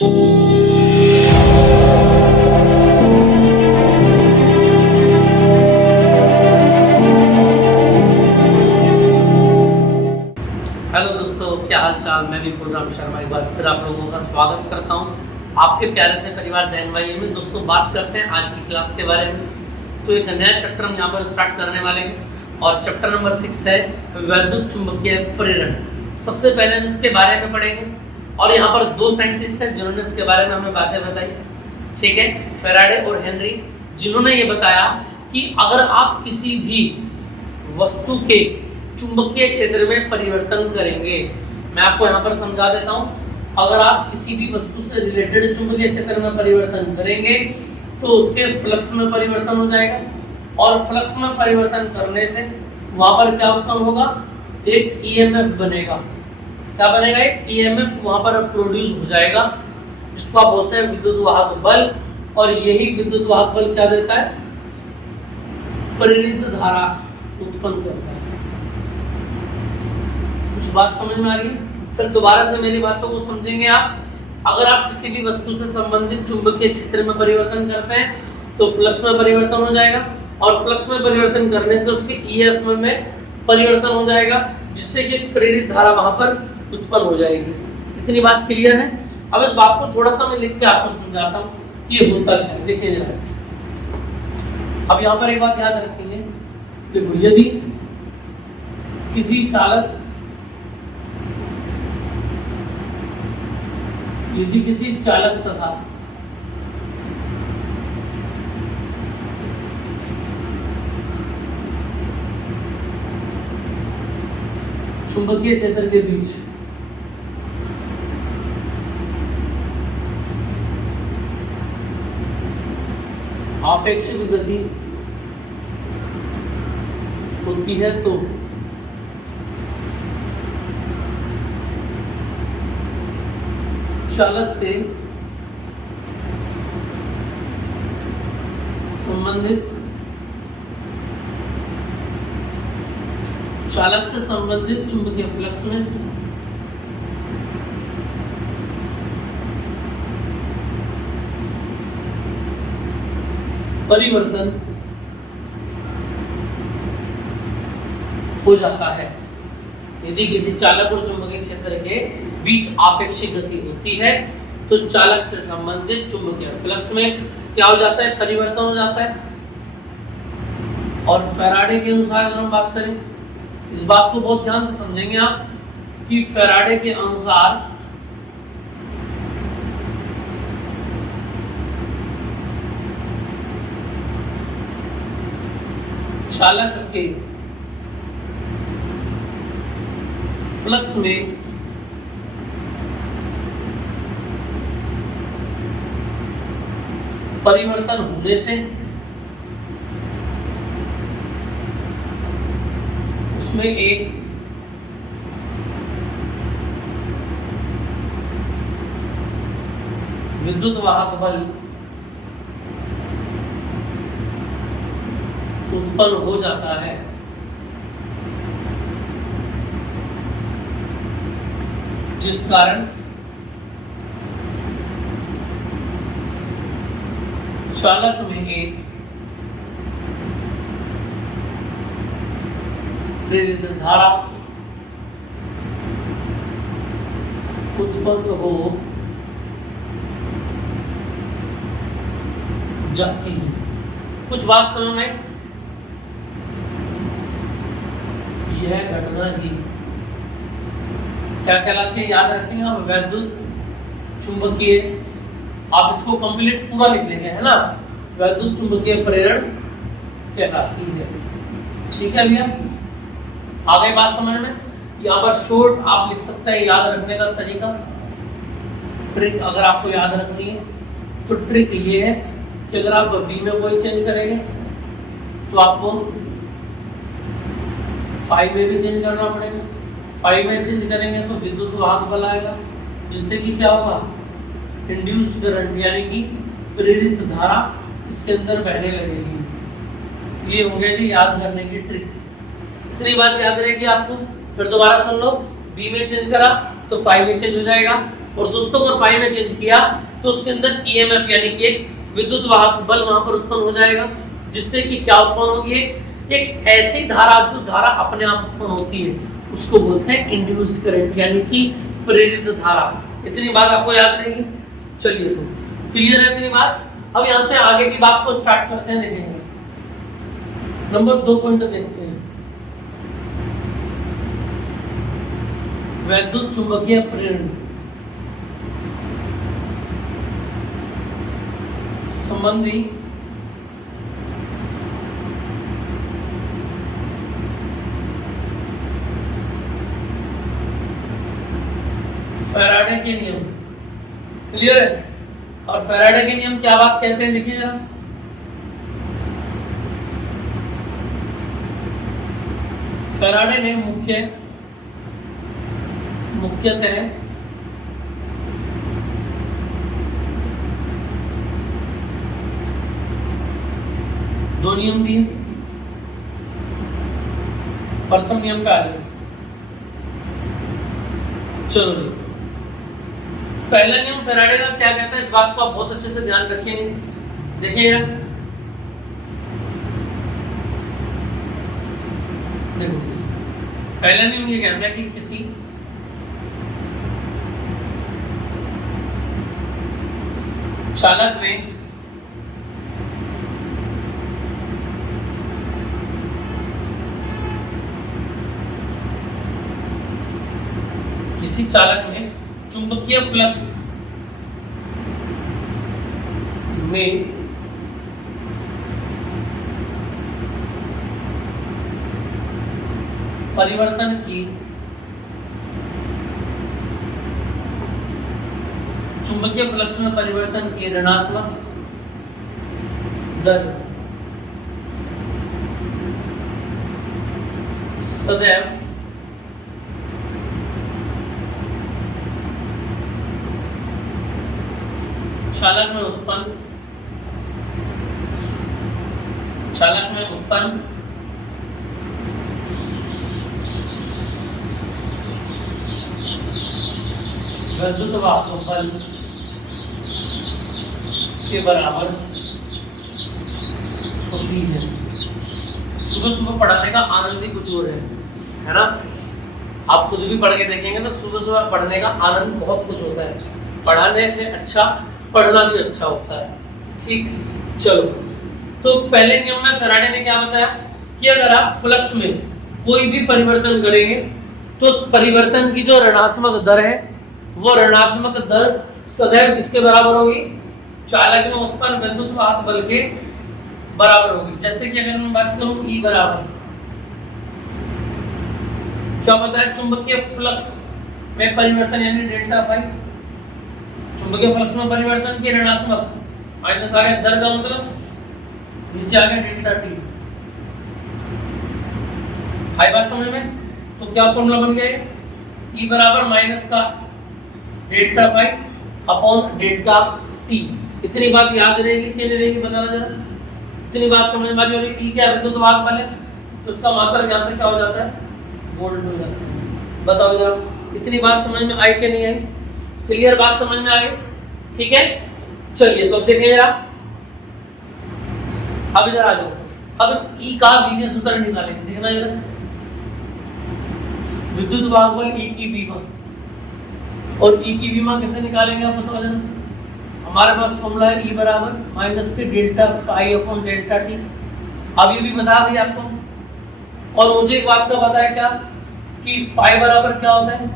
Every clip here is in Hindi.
हेलो दोस्तों, क्या हाल चाल। मैं भी प्रोग्राम शर्मा एक बार फिर आप लोगों का स्वागत करता हूं आपके प्यारे से परिवार दैन भाई में। दोस्तों, बात करते हैं आज की क्लास के बारे में। तो एक नया चैप्टर हम यहाँ पर स्टार्ट करने वाले हैं और चैप्टर नंबर 6 है वैद्युत चुंबकीय प्रेरण। सबसे पहले हम इसके बारे में पढ़ेंगे और यहाँ पर दो साइंटिस्ट हैं जिन्होंने इसके बारे में हमें बातें बताई, ठीक है, फैराडे और हेनरी, जिन्होंने ये बताया कि अगर आप किसी भी वस्तु के चुंबकीय क्षेत्र में परिवर्तन करेंगे, मैं आपको यहाँ पर समझा देता हूँ, अगर आप किसी भी वस्तु से रिलेटेड चुंबकीय क्षेत्र में परिवर्तन करेंगे तो उसके फ्लक्स में परिवर्तन हो जाएगा और फ्लक्स में परिवर्तन करने से वहाँ पर क्या उत्पन्न होगा, एक ईएमएफ बनेगा। क्या बनेगा? एक ईएमएफ वहाँ पर प्रोड्यूस हो जाएगा, जिसको आप बोलते हैं विद्युत वाहक बल। और यही विद्युत वाहक बल क्या देता है? प्रेरित धारा उत्पन्न करता है। कुछ बात समझ में आ रही है? फिर दोबारा से मेरी बातों को समझेंगे आप। अगर आप किसी भी वस्तु से संबंधित चुंबकीय क्षेत्र में परिवर्तन करते हैं तो फ्लक्स में परिवर्तन हो जाएगा और फ्लक्स में परिवर्तन करने से उसके ईएफ में परिवर्तन हो जाएगा, जिससे कि प्रेरित धारा वहां पर उत्पन्न हो जाएगी। इतनी बात क्लियर है? अब इस बात को थोड़ा सा मैं लिख के आपको समझाता हूँ कि ये होता क्या है। देखिए जरा, अब यहाँ पर एक बात याद रखेंगे। देखो, यदि किसी चालक तथा चुंबकीय क्षेत्र के बीच आपेक्षिक गति होती है तो चालक से संबंधित चुंबकीय फ्लक्स में परिवर्तन हो जाता है। यदि किसी चालक और चुंबकीय क्षेत्र के बीच आपेक्षिक गति होती है तो चालक से संबंधित चुंबकीय फ्लक्स में क्या हो जाता है? परिवर्तन हो जाता है। और फैराडे के अनुसार अगर हम बात करें, इस बात को बहुत ध्यान से समझेंगे आप कि फैराडे के अनुसार चालक के फ्लक्स में परिवर्तन होने से उसमें एक विद्युत वाहक बल उत्पन्न हो जाता है, जिस कारण चालक में एक प्रेरित धारा उत्पन्न हो जाती है। कुछ बात समझ में? यह घटना ही क्या कहलाती है? याद रखेंगे हम, वैद्युत चुंबकीय। आप इसको कंप्लीट पूरा लिख लेंगे, है ना? वैद्युत चुंबकीय प्रेरण कहलाती है। ठीक है भैया, आ गई बात समझ में? यहाँ पर शॉर्ट आप लिख सकते हैं याद रखने का तरीका, ट्रिक अगर आपको याद रखनी है तो ट्रिक ये है कि अगर आप बी में कोई चेंज करेंगे तो आपको 5 में भी चेंज करना पड़ेगा। 5 में चेंज करेंगे तो विद्युत वाहक बल आएगा, जिससे कि क्या होगा, इंड्यूस्ड करंट यानी कि प्रेरित धारा इसके अंदर बहने लगेगी। ये हो गया जी याद करने की ट्रिक। इतनी बात याद रहेगी आपको। फिर दोबारा सुन लो, बी में चेंज करा तो 5 में चेंज हो जाएगा और दोस्तों अगर फाई में चेंज किया तो उसके अंदर ईएमएफ यानी कि एक विद्युत वाहक बल वहां पर उत्पन्न हो जाएगा, जिससे कि क्या उत्पन्न होगी, एक ऐसी धारा जो धारा अपने आप उत्पन्न होती है उसको बोलते हैं इंड्यूस्ड करंट यानी कि प्रेरित धारा। इतनी बात आपको याद रहेगी। चलिए तो क्लियर है इतनी बात। अब यहां से आगे की बात को स्टार्ट करते हैं। देखेंगे नंबर 2 पॉइंट देखते हैं, वैद्युत चुंबकीय प्रेरण संबंधी फैराडे के नियम। क्लियर है। और फैराडे के नियम क्या बात कहते हैं, देखिए जरा। फैराडे ने मुख्यतः दो नियम दिए। प्रथम नियम का है, चलो जी, पहला नियम फैराडे का क्या कहता है, इस बात को आप बहुत अच्छे से ध्यान रखेंगे। देखिए देखो, पहला नियम ये कहता है कि किसी चालक में चुंबकीय फ्लक्स में परिवर्तन की चुंबकीय फ्लक्स में परिवर्तन की ऋणात्मक दर सदैव चालक में उत्पन्न वैद्युत वाहक बल के बराबर होती है। सुबह सुबह पढ़ाने का आनंद ही कुछ और है ना। आप खुद भी पढ़ के देखेंगे तो सुबह सुबह पढ़ने का आनंद बहुत कुछ होता है। पढ़ाने से अच्छा पढ़ना भी अच्छा होता है। ठीक, चलो तो पहले नियम में फैराडे ने क्या बताया कि अगर आप फ्लक्स में कोई भी परिवर्तन करेंगे तो उस परिवर्तन की जो ऋणात्मक दर है वो ऋणात्मक दर सदैव किसके बराबर होगी, चालक में उत्पन्न विद्युत वाहक बल के बराबर होगी। जैसे कि अगर मैं बात करूं E बराबर क्या बताया, चुंबकीय फ्लक्स में परिवर्तन यानी डेल्टा फाई, चुंबकीय फ्लक्स में परिवर्तन की ऋणात्मक माइनस आ गया दर का मतलब नीचे आ गया डेल्टा टी। हाई बात समझ में, तो क्या फॉर्मूला बन गया, E बराबर माइनस का delta five upon delta T. इतनी बात याद रहेगी कि नहीं रहेगी, बताना जरा। इतनी बात समझ में आ रही है। E क्या विद्युत वाहक बल है तो उसका मात्रक यहाँ से क्या हो जाता है, वोल्ट हो जाता है। बताओ जरा, इतनी बात समझ में आई कि नहीं आई, क्लियर बात समझ में आ गई, ठीक है। चलिए तो अब देखें जरा, अब इधर आ जाओ। अब इस E का विमीय सूत्र निकालेंगे, देखना जरा। विद्युत वाहक बल E की विमा, और E की विमा कैसे निकालेंगे आप बताओ जरा। हमारे पास फॉर्मूला है E बराबर माइनस के delta phi upon delta T. अब ये भी बता दी आपको। और मुझे एक बात का पता है क्या कि फाई बराबर क्या होता है,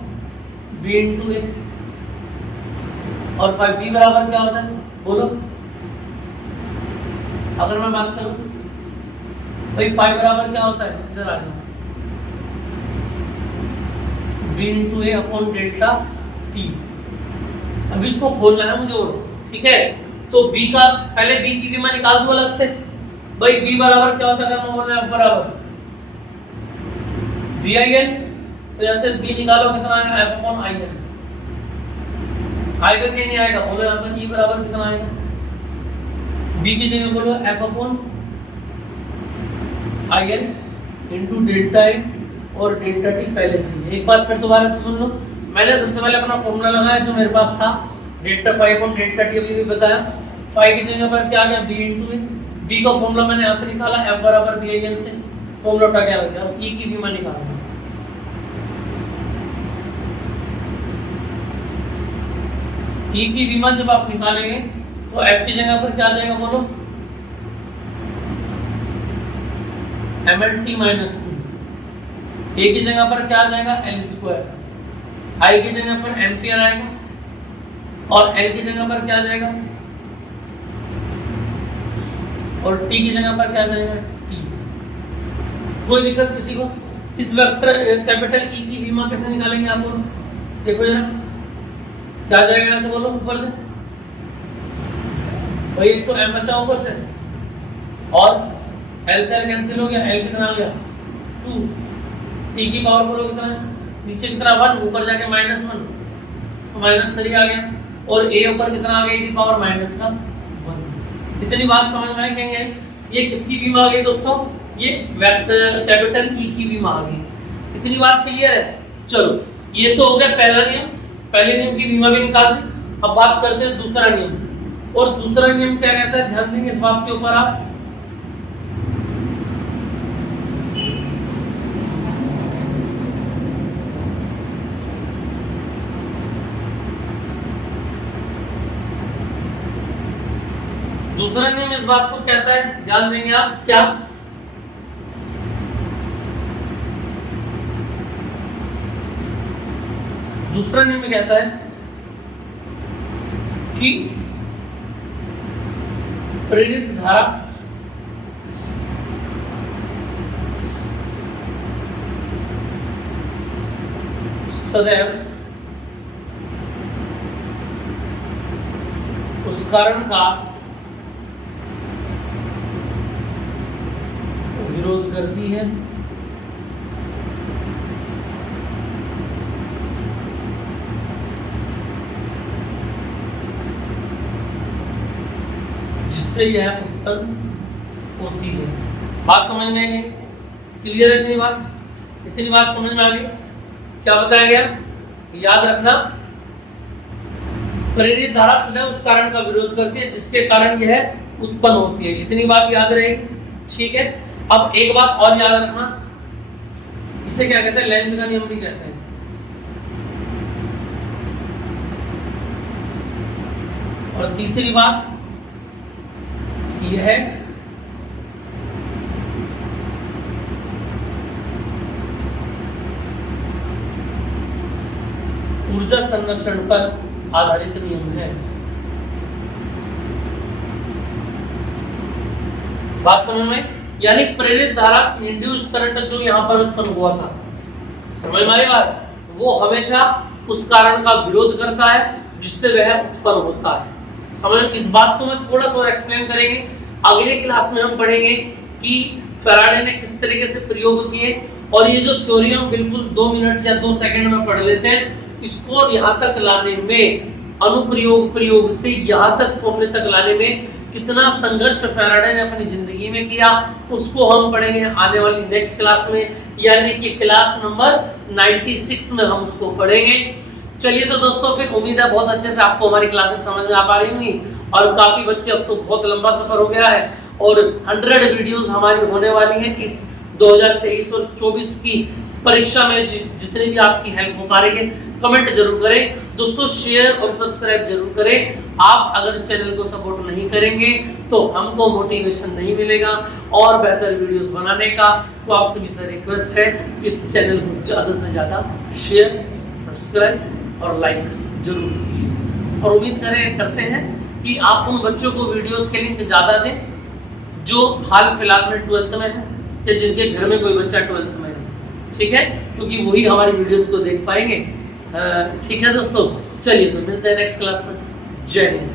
B इंटू ए, और फाई B बराबर क्या होता है, बोलो। अगर मैं बात करूं भाई फाई बराबर क्या होता है, इधर आ जाओ, B इंटू ए अपॉन डेल्टा टी। अभी इसको खोलना है मुझे, और ठीक है। तो B का पहले B की विमा निकाल दूं अलग से। भाई B बराबर क्या होता है, अगर मैं बोल रहा हूं F बराबर BIN, तो यहाँ से B निकालो कितना आएगा, F अपॉन IN। आएगा कि नहीं आएगा, बोलो यहाँ पर E बराबर कितना आएगा, B की जगह बोलो F upon IN into delta A और डेल्टा टी पहले से। एक बात फिर दोबारा से सुन लो, मैंने सबसे पहले अपना फॉर्मूला लगाया जो मेरे पास था, delta five upon delta T, अभी भी बताया। फाइव की जगह पर क्या आ गया, बी इंटू ए। बी का फॉर्मूला मैंने यहाँ से निकाला, एफ बराबर बी एन से, फॉर्मूला उठा क्या गया, अब ई की भी मैं निकालूंगा। ई की बीमा जब आप निकालेंगे तो एफ की जगह पर क्या आ जाएगा बोलो, M L T minus two. A की जगह पर क्या आ जाएगा, एल स्क्वायर। आई की जगह पर एम्पियर आएगा और एल की जगह पर क्या आ जाएगा, और टी की जगह पर क्या आ जाएगा, टी। कोई दिक्कत किसी को? इस वेक्टर कैपिटल ई की बीमा कैसे निकालेंगे आप लोग, देखो जरा क्या आ जाएगा, ऐसे बोलो ऊपर से भाई, एक तो एम बचा ऊपर से और एल से एल कैंसिल हो गया, एल कितना आ गया 2, टी की पावर बोलो कितना, नीचे कितना 1, ऊपर जाके -1 तो -3 आ गया, और ए ऊपर कितना आ गया, e की पावर माइनस का 1। इतनी बात समझ में आई कहीं आई? ये किसकी बीमा आ गई दोस्तों, ये वेक्टर कैपिटल ई की बीमा आ गई। इतनी बात क्लियर है? चलो ये तो हो गया पहला नियम, पहले नियम की बीमा भी निकाल दी। अब बात करते हैं दूसरा नियम, और दूसरा नियम क्या कहता है, ध्यान देंगे इस बात के ऊपर आप। दूसरा नियम इस बात को कहता है, ध्यान देंगे आप, क्या, दूसरा नियम कहता है कि प्रेरित धारा सदैव उस कारण का विरोध करती है जिससे यह उत्पन्न होती है। बात समझ में आ गई? क्लियर है इतनी बात? इतनी बात समझ में आ गई? क्या बताया गया, याद रखना, प्रेरित धारा सदैव उस कारण का विरोध करती है जिसके कारण यह उत्पन्न होती है। इतनी बात याद रहेगी, ठीक है। अब एक बात और याद रखना, इसे क्या कहते हैं, लेंज का नियम भी कहते हैं। और तीसरी बात यह है ऊर्जा संरक्षण पर आधारित नियम है। बात समझ में? यानी प्रेरित धारा, इंड्यूस्ड करंट जो यहां पर उत्पन्न हुआ था, समझ में आई बात, वो हमेशा उस कारण का विरोध करता है जिससे वह उत्पन्न होता है। समझ, इस बात को मैं थोड़ा सा और एक्सप्लेन करेंगे। अगले क्लास में हम पढ़ेंगे कि फैराडे ने किस तरीके से प्रयोग किए, और ये जो थ्योरी हम बिल्कुल 2 मिनट या 2 सेकंड में पढ़ लेते हैं, इसको यहाँ तक लाने में, अनुप्रयोग प्रयोग से यहाँ तक फॉर्मूले तक लाने में कितना संघर्ष फैराडे ने अपनी जिंदगी में किया, उसको हम पढ़ेंगे आने वाली नेक्स्ट क्लास में, यानी कि क्लास नंबर 96 में हम उसको पढ़ेंगे। चलिए तो दोस्तों, फिर उम्मीद है बहुत अच्छे से आपको हमारी क्लासेस समझ में आ पा रही होंगी, और काफ़ी बच्चे, अब तो बहुत लंबा सफ़र हो गया है, और 100 वीडियोस हमारी होने वाली हैं इस 2023 और 24 की परीक्षा में। जितनी भी आपकी हेल्प हो पा रही है, कमेंट जरूर करें दोस्तों, शेयर और सब्सक्राइब जरूर करें। आप अगर चैनल को सपोर्ट नहीं करेंगे तो हमको मोटिवेशन नहीं मिलेगा और बेहतर वीडियोस बनाने का। तो आप सभी से रिक्वेस्ट है, इस चैनल को ज़्यादा से ज़्यादा शेयर, सब्सक्राइब और लाइक जरूर कीजिए, और उम्मीद करते हैं कि आप उन बच्चों को वीडियोस के लिंक ज़्यादा दें जो हाल फिलहाल में 12th में है, या जिनके घर में कोई बच्चा 12th में है, ठीक है, क्योंकि वही हमारी वीडियोस को देख पाएंगे। ठीक है दोस्तों, चलिए तो मिलते हैं नेक्स्ट क्लास में। जय हिंद।